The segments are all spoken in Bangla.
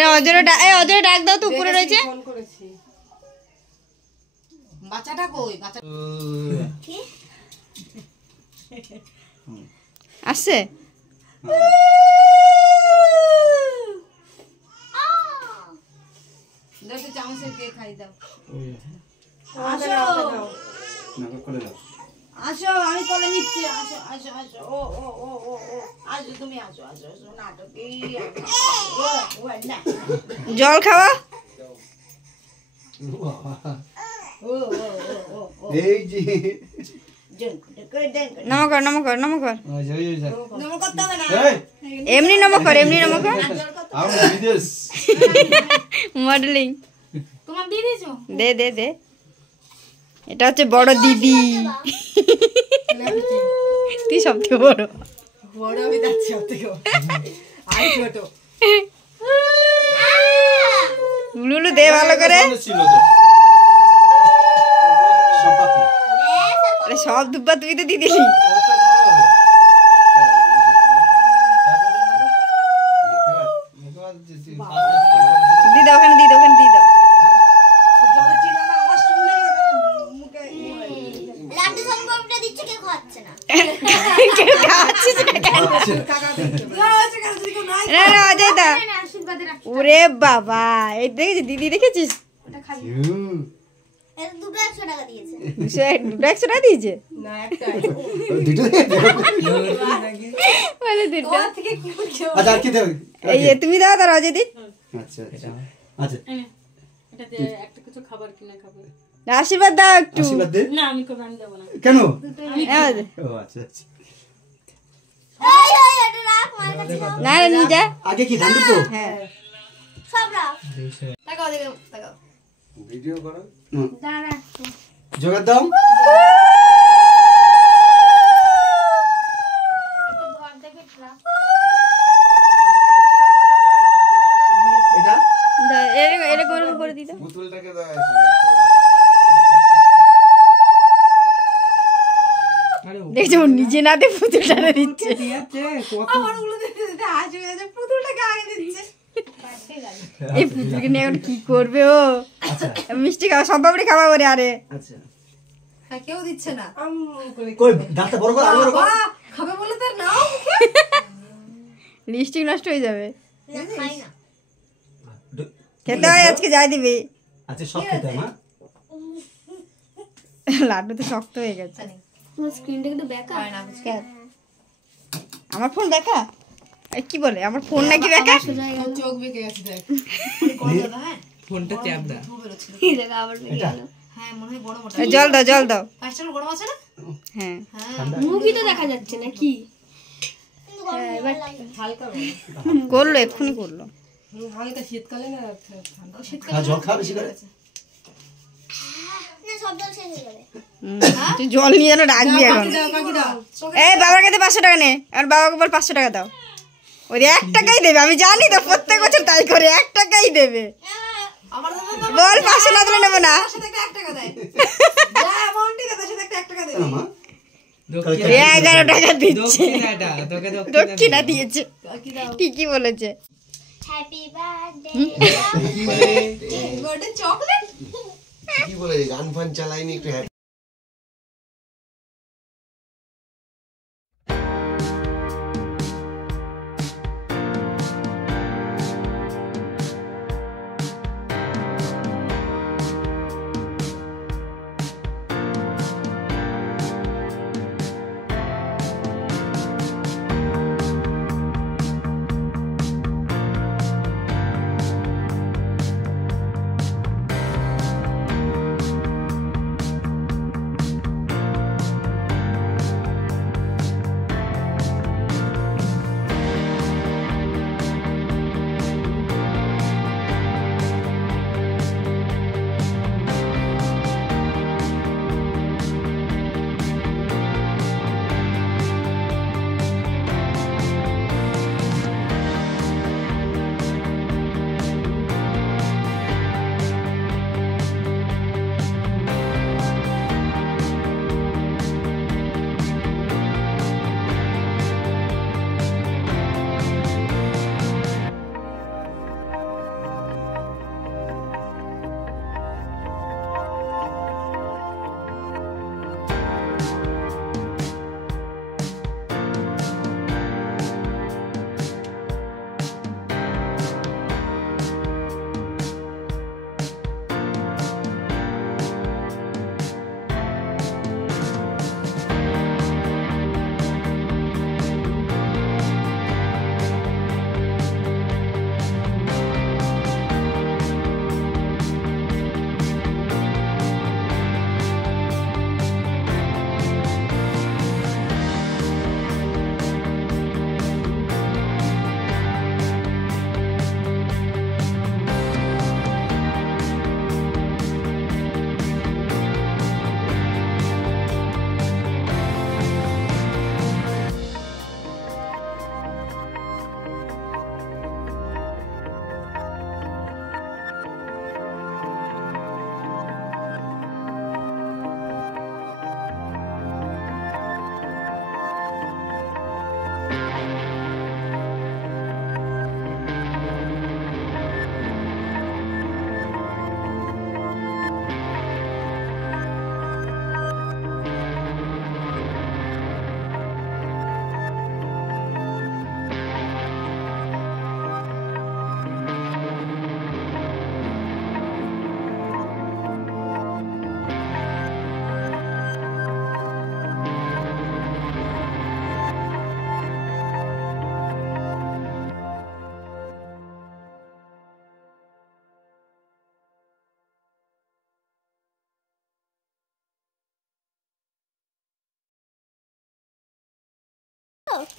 আরে অজয় ডাক দাও তো, উপরে রয়েছে। বাচ্চাটা কই? বাচ্চা আসছে। দেখো চামচে কে খাই দাও। আসো আমি কোলে নিচ্ছি। আসো আসো আসো। ও ও ও ও ও আসো, তুমি আসো আসো আসো। নাটকে ও না জল খাওয়া। ও ও ও ও এই যে নম কর নম কর নম কর। নম করতে হবে না। এমনি নম কর, এমনি নম কর। আমরা বিদেশ মডেলিং। তোমার দিয়ে দিয়েছো? দে দে দে। এটা হচ্ছে বড় দিদি। তুই সবথেকে বড়। বড় আমি যাচ্ছি সব থেকে। আই ছোট। লুলু দে ভালো করে। আরে সব দুব্বা তুই তো দিয়ে দিলি। দি দাও ওখানে, দি দাও ওখানে, দি দাও। জলে চিনা না আওয়াজ শুনলে মুখে লাড্ডু সম্পর্কটা দিচ্ছে, কেউ খাচ্ছে না। কেউ খাচ্ছিস না কেন? কাকা দেখতে আছে কেন যদি কেউ নাই। না না অজয় দা। আশীর্বাদে রাখ। ওরে বাবা, এই দেখেছিস দিদি, দেখেছিস? এটা খালি এর দুটো 100 টাকা দিয়েছে। 100 টাকা দিয়েছে। না একটাই। বলে দুটো। ওর থেকে কি কেউ আচ্ছা আর কি দেবে? এই যে তুমি দাও, তার অজয় দি। আচ্ছা আচ্ছা আচ্ছা এটা একটা কিছু খাবার কিনে খাবে। আশীর্বাদ দাও একটু। আশীর্বাদ দে। না আমি করব, আমি দেব না। কেন? হ্যাঁ, ও আচ্ছা আচ্ছা এই এই এটা রাখ, মায়ের কাছে দাও। না না নিয়ে যা। আগে কি ধান দেবো? হ্যাঁ সব রাখ। তাকাও দেখো তাকাও। ভিডিও করো। দাঁড়া। জোগাড় দাও। একটু ঘর দেখে রাখ। এটা দাও, এরকম এরকম করে দিই দাও। পুতুলটাকে দাও। দেখছো ও নিজে না দিয়ে পুতুলটা দিচ্ছে। আমার ওগুলো দেখতে দেখতে হাসি হয়ে যাচ্ছে। পুতুলটাকে আগে দিচ্ছে। এই পুতুলকে নিয়ে এখন কি করবে ও? মিষ্টি খাওয়া, সব বাবুরি খাওয়া করে। আরে আচ্ছা হ্যাঁ কেউ দিচ্ছে না। কই দাঁতটা বড় কর, আরো বড় কর। বাবা খাবে বলে তার নাও মুখে। লিপস্টিক নষ্ট হয়ে যাবে। না খাই না। খেতে হয় আজকে, যাই দিবি। আচ্ছা সব খেতে হ্যাঁ। লাড্ডু তো শক্ত হয়ে গেছে। তোমার স্ক্রিনটা কিন্তু বেকা। হয় না বুঝকে। আমার ফোন দেখা? এই কি বলে, আমার ফোন নাকি দেখা? চোখ বেঁকে গেছে দেখ। হ্যাঁ ফোনটা ট্যাব দা। এই দেখা আবার বেরিয়ে গেল। হ্যাঁ মনে হয় বড় মোটা। জল দাও, জল দাও। পাঁচটা গরম আছে না? হ্যাঁ হ্যাঁ মুখই তো দেখা যাচ্ছে না কি? হালকা করলো, এক্ষুনি করলো। হালকা শীতকালে না ঠান্ডা আর শীতকালে জল খাওয়া বেশি করে। না সব জল শেষ হয়ে যাবে। তুই জল নিয়ে যেন রাখবি এখন। কাকি দাও। এই বাবার কাছে 500 টাকা নে, আর বাবাকে বল 500 টাকা দাও। ওই 1 টাকাই দেবে, আমি জানি তো প্রত্যেক বছর তাই করে, 1 টাকাই দেবে। আমার দাদা বল 500 না দিলে নেবো না। সাথে 1 টাকা দেয়। যা অ্যামাউন্টই দাদা সাথে 1 টাকা দেয়। মা 11 টাকা দিচ্ছে। দক্ষিণাটা তোকে দক্ষিণা দিয়েছে, কাকি দাও। ঠিকই বলেছে। Happy birthday. Birthday chocolate. কি বলে গান ফান চালাইনি একটু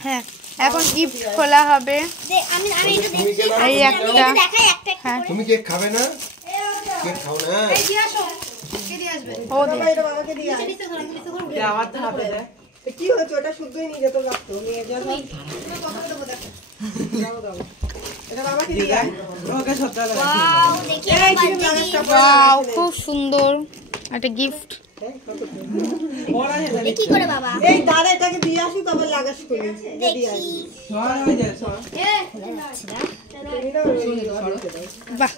হ্যাঁ এখন গিফট খোলা হবে। আমি এটা দেখছি এই একটা দেখাই একটা হ্যাঁ তুমি কেক খাবে না? কেক খাও না? ও দে। কি হয়েছে ওটা শুদ্ধই নিয়ে যেত লাগতো নিয়ে যাও এটা বাবাকে দিয়ে ওকে সত্তা লাগা ওয়াও দেখি ওয়াও খুব সুন্দর একটা গিফট। কি করে বাবা এই দাঁড়া এটাকে দিয়ে আসি তবে লাগাস করি দেখি বাহ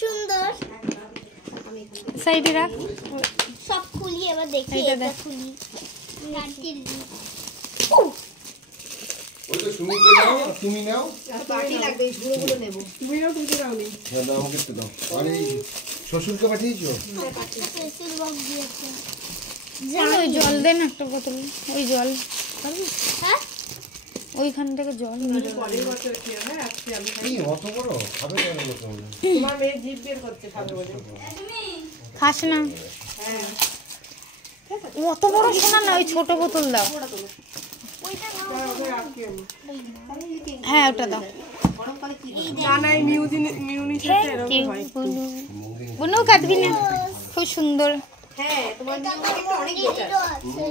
সুন্দর সাইডে রাখ। সব খুলি এবার দেখি এইটা এটা দেখ। খুলি কাটির ওই তো সুমিকে দাও, তুমি নাও। পার্টি লাগবে এই ঝুড়োগুলো নেব তুমি নাও তুমি নাও নি হ্যাঁ, দাও, আমাকে একটু দাও। আর এই শ্বশুরকে পাঠিয়েছো? পেন্সিল বক্স দিয়েছে ওই জল দেন একটা বোতল, ওই জল হ্যাঁ ওইখান থেকে জল নিয়ে। পরের বছর কি হ্যাঁ আজকে আমি এই অত বড় খাবে কেন লোক? তোমার মেয়ে জিভ বের করতে খাবে বলে খাস না অত বড় শোনা না, ওই ছোট বোতল দাও। হ্যাঁ ওটা দাও। না না এই মিউনিসের এরকম হয় বুনু কাটবি না, খুব সুন্দর। হ্যাঁ তোমার অনেক মন্দিরেরও আছে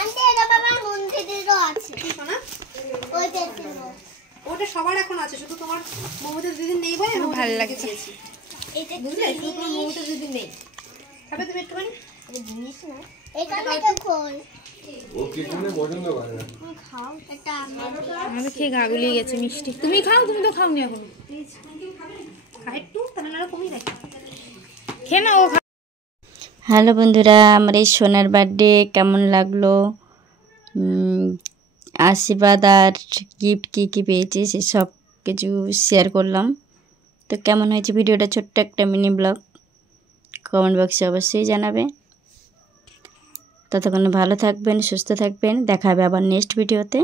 আন্টি এটা বাবার মন্দিরেরও আছে ওই পেন্সিল বক্স ওটা সবার এখন আছে শুধু তোমার মমতা দিদির নেই বলে আমি ভালো লাগছে। এটা বুঝলে শুধু তোমার মমতা দিদির নেই খাবে তুমি একটুখানি জিনিস না এটা থেকে খোল ও কেক মানে পছন্দ করে না। তুমি খাও এটা আমাদের খেয়ে গা গুলিয়ে গেছে মিষ্টি। তুমি খাও, তুমি তো খাওনি এখন। খা একটু তাহলে আরো কমিয়ে রাখি খেয়ে না ও খা। হ্যালো বন্ধুরা, আমার এই সোনার বার্থডে কেমন লাগলো, আশীর্বাদ আর গিফট কী কী পেয়েছি সেসব কিছু শেয়ার করলাম। তো কেমন হয়েছে ভিডিওটা, ছোট্ট একটা মিনি ব্লগ, কমেন্ট বক্সে অবশ্যই জানাবে। ততক্ষণে ভালো থাকবেন, সুস্থ থাকবেন, দেখা হবে আবার নেক্সট ভিডিওতে।